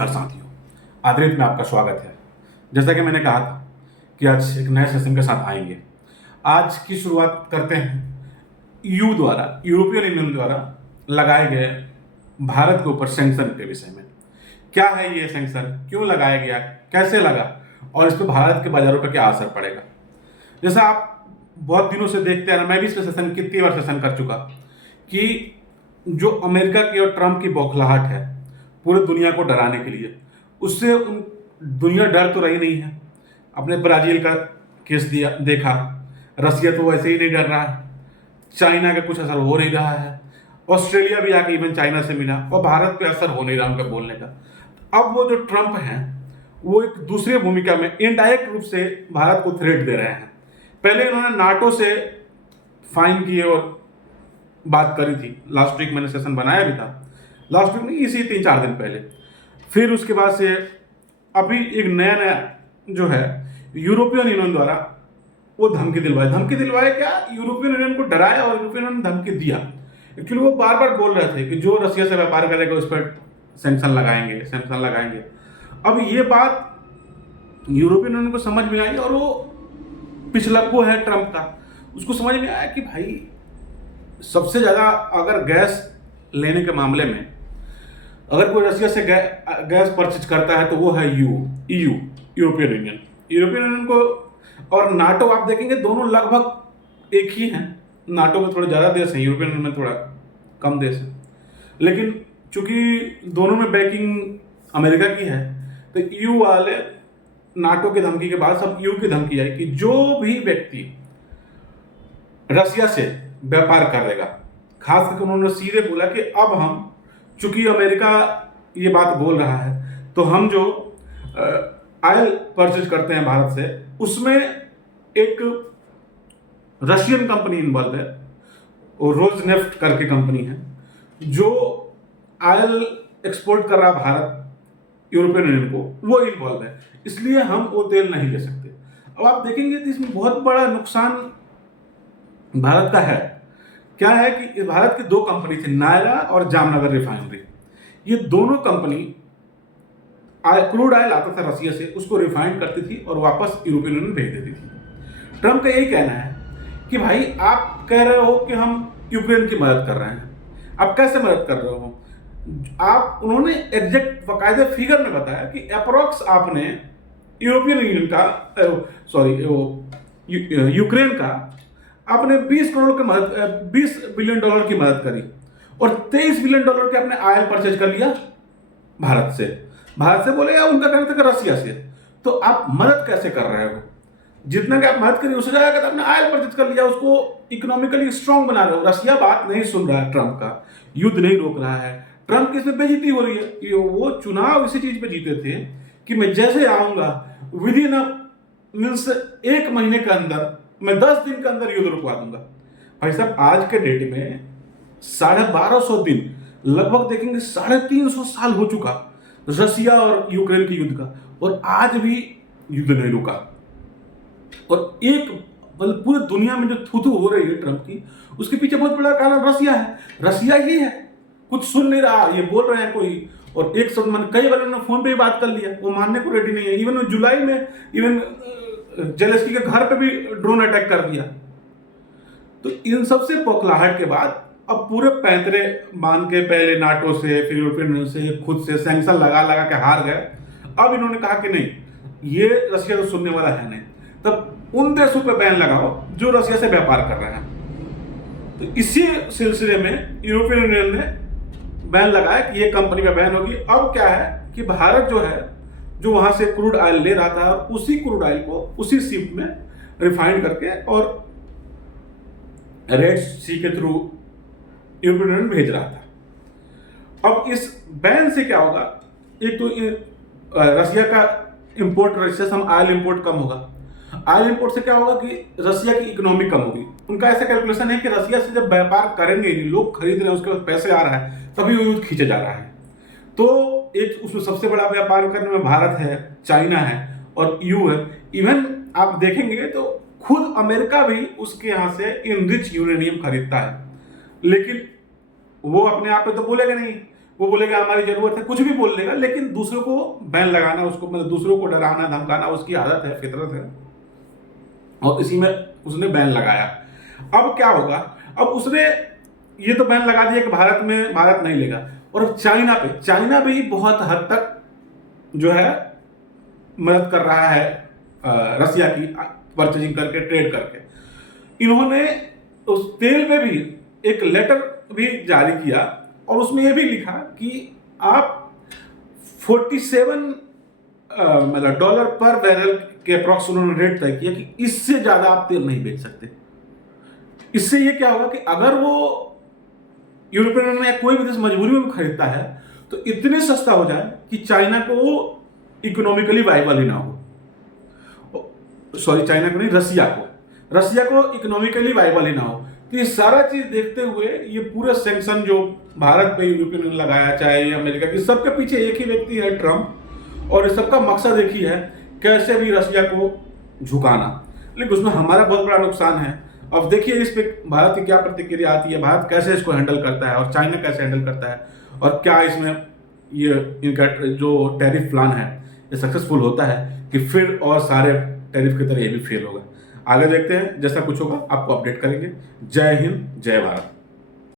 नमस्कार साथियों, आदरित में आपका स्वागत है। जैसा कि मैंने कहा था कि आज एक नए सेशन के साथ आएंगे। आज की शुरुआत करते हैं यूरोपियन यूनियन द्वारा लगाए गए भारत के ऊपर सैंक्शन के विषय में। क्या है ये सैंक्शन, क्यों लगाया गया, कैसे लगा और इस पर भारत के बाजारों पर क्या असर पड़ेगा। जैसा आप बहुत दिनों से देखते हैं, मैं भी इसका सेशन कितनी बार सेशन कर चुका कि जो अमेरिका की और ट्रंप की बौखलाहट है पूरे दुनिया को डराने के लिए, उससे दुनिया डर तो रही नहीं है। अपने ब्राजील का केस देखा, रसिया तो वैसे ही नहीं डर रहा है, चाइना का कुछ असर हो नहीं रहा है, ऑस्ट्रेलिया भी आके इवन चाइना से मिला और भारत पे असर हो नहीं रहा उनका बोलने का। अब वो जो ट्रंप हैं वो एक दूसरी भूमिका में इनडायरेक्ट रूप से भारत को थ्रेट दे रहे हैं। पहले इन्होंने नाटो से फाइन किए और बात करी थी, लास्ट वीक मैंने सेशन बनाया भी था, लास्ट वीक नहीं इसी 3-4 दिन पहले। फिर उसके बाद से अभी एक नया जो है यूरोपियन यूनियन द्वारा वो धमकी दिलवाए क्या, यूरोपियन यूनियन को डराया और यूरोपियन यूनियन धमकी दिया। एक्चुअली वो बार बार बोल रहे थे कि जो रसिया से व्यापार करेगा उस पर सैंक्शन लगाएंगे। अब ये बात यूरोपियन यूनियन को समझ में आई और वो पिछला को है ट्रंप का, उसको समझ में आया कि भाई सबसे ज्यादा अगर गैस लेने के मामले में अगर कोई रसिया से गैस परचेज करता है तो वो है यूरोपियन यूनियन को और नाटो। आप देखेंगे दोनों लगभग एक ही हैं। नाटो में थोड़े ज़्यादा देश हैं, यूरोपियन यूनियन में थोड़ा कम देश है, लेकिन चूंकि दोनों में बैकिंग अमेरिका की है तो यू वाले नाटो की धमकी के बाद सब यू की धमकी आई कि जो भी व्यक्ति रसिया से व्यापार करेगा, खास करके उन्होंने सीधे बोला कि अब हम, चूंकि अमेरिका ये बात बोल रहा है तो हम जो ऑयल परचेज करते हैं भारत से उसमें एक रशियन कंपनी इन्वॉल्व है और रोजनेफ्ट करके कंपनी है जो ऑयल एक्सपोर्ट कर रहा भारत यूरोपियन यूनियन को, वो इन्वॉल्व है, इसलिए हम वो तेल नहीं ले सकते। अब आप देखेंगे तो इसमें बहुत बड़ा नुकसान भारत का है। क्या है कि भारत की 2 कंपनी थी, नायरा और जामनगर रिफाइनरी। ये दोनों कंपनी क्रूड ऑयल आता था रसिया से, उसको रिफाइंड करती थी और वापस यूरोपियन यूनियन भेज देती थी। ट्रंप का यही कहना है कि भाई आप कह रहे हो कि हम यूक्रेन की मदद कर रहे हैं, आप कैसे मदद कर रहे हो आप। उन्होंने एग्जैक्ट बाकायदे फिगर में बताया कि अप्रोक्स आपने यूरोपियन यूनियन का यूक्रेन का आपने 20 बिलियन डॉलर की मदद करी और 23 बिलियन डॉलर के आपने ऑयल परचेज कर लिया भारत से बोलेगा उनका कहना था रसिया से। तो आप मदद कैसे कर रहे हो, जितना कि आप मदद करिए उससे ज्यादा आपने ऑयल परचेज कर लिया, उसको इकोनॉमिकली स्ट्रांग बना रहे हो। रसिया बात नहीं सुन रहा है, ट्रंप का युद्ध नहीं रोक रहा है, ट्रंप की इसमें बेइज्जती हो रही है। वो चुनाव इसी चीज पे जीते थे कि मैं जैसे आऊंगा विद इन मीन्स 1 महीने के अंदर, मैं 10 दिन के अंदर युद्ध रुकवा दूंगा। भाई साहब आज के डेट में 1250 दिन, लगभग देखेंगे 350 साल हो चुका रसिया और यूक्रेन के युद्ध का, और आज भी युद्ध नहीं रुका। और एक मतलब पूरी दुनिया में जो थू हो रही है ट्रंप की, उसके पीछे बहुत बड़ा कारण रसिया है। रसिया ही है, कुछ सुन नहीं रहा, ये बोल रहे हैं कोई, और एक शब्द मैंने कई बार उन्होंने फोन पे ही बात कर लिया, वो मानने को रेडी नहीं है। इवन जुलाई में जेलेंस्की के घर पे भी ड्रोन अटैक कर दिया। तो इन सबसे बौखलाहट के बाद अब पूरे पैंतरे मान के पहले नाटो से फिर यूरोपियन यूनियन से खुद से सैंक्शन लगा के हार गए। अब इन्होंने कहा कि नहीं, ये रसिया तो सुनने वाला है नहीं, तब उन देशों पर बैन लगाओ जो रसिया से व्यापार कर रहे हैं। तो इसी सिलसिले में यूरोपियन यूनियन ने बैन लगाया कि ये कंपनी पे बैन होगी। अब क्या है कि भारत जो है, जो वहां से क्रूड ऑयल ले रहा था, उसी क्रूड ऑयल को उसी शिप में रिफाइंड करके और रेड सी के थ्रू यूरोपियन यूनियन भेज रहा था। अब इस बैन से क्या होगा, एक तो रसिया का इंपोर्ट, रसिया से हम ऑयल इंपोर्ट कम होगा। ऑयल इंपोर्ट से क्या होगा कि रसिया की इकोनॉमी कम होगी। उनका ऐसा कैलकुलेशन है कि रसिया से जब व्यापार करेंगे, लोग खरीद रहे हैं, उसके बाद पैसे आ रहा है, तभी वो युद्ध खींचे जा रहा है। तो एक उसमें सबसे बड़ा व्यापार करने में भारत है, चाइना है और यू है। इवन आप देखेंगे तो खुद अमेरिका भी उसके यहां से इनरिच यूरेनियम खरीदता है, लेकिन वो अपने आप पे तो बोलेगा नहीं, वो बोलेगा हमारी जरूरत है, कुछ भी बोल लेगा, लेकिन दूसरों को बैन लगाना, उसको मतलब दूसरों को डराना धमकाना उसकी आदत है, फितरत है, और इसी में उसने बैन लगाया। अब क्या होगा, अब उसने ये तो बैन लगा दिया कि भारत नहीं लेगा, और अब चाइना भी बहुत हद तक जो है मदद कर रहा है रसिया की, परचेजिंग करके, ट्रेड करके। इन्होंने उस तेल पे भी एक लेटर भी जारी किया और उसमें यह भी लिखा कि आप 47 मतलब $47 पर बैरल के अप्रॉक्स उन्होंने रेट तय किया कि इससे ज्यादा आप तेल नहीं बेच सकते। इससे ये क्या होगा कि अगर वो यूरोपियन यूनियन या कोई भी देश मजबूरी में खरीदता है तो इतने सस्ता हो जाए कि चाइना को वो इकोनॉमिकली वाइबल ही ना हो, सॉरी चाइना को नहीं, रसिया को इकोनॉमिकली वाइबल ही ना हो। तो ये सारा चीज देखते हुए ये पूरा सैंक्शन जो भारत पे यूरोपियन यूनियन लगाया, चाहे अमेरिका की, सबके पीछे एक ही व्यक्ति है, ट्रंप, और इस सबका मकसद एक ही है, कैसे भी रसिया को झुकाना। लेकिन उसमें हमारा बहुत बड़ा नुकसान है। अब देखिए इस पे भारत की क्या प्रतिक्रिया आती है, भारत कैसे इसको हैंडल करता है और चाइना कैसे हैंडल करता है, और क्या इसमें ये इनका जो टैरिफ प्लान है ये सक्सेसफुल होता है कि फिर और सारे टैरिफ की तरह ये भी फेल होगा। आगे देखते हैं, जैसा कुछ होगा आपको अपडेट करेंगे। जय हिंद, जय भारत।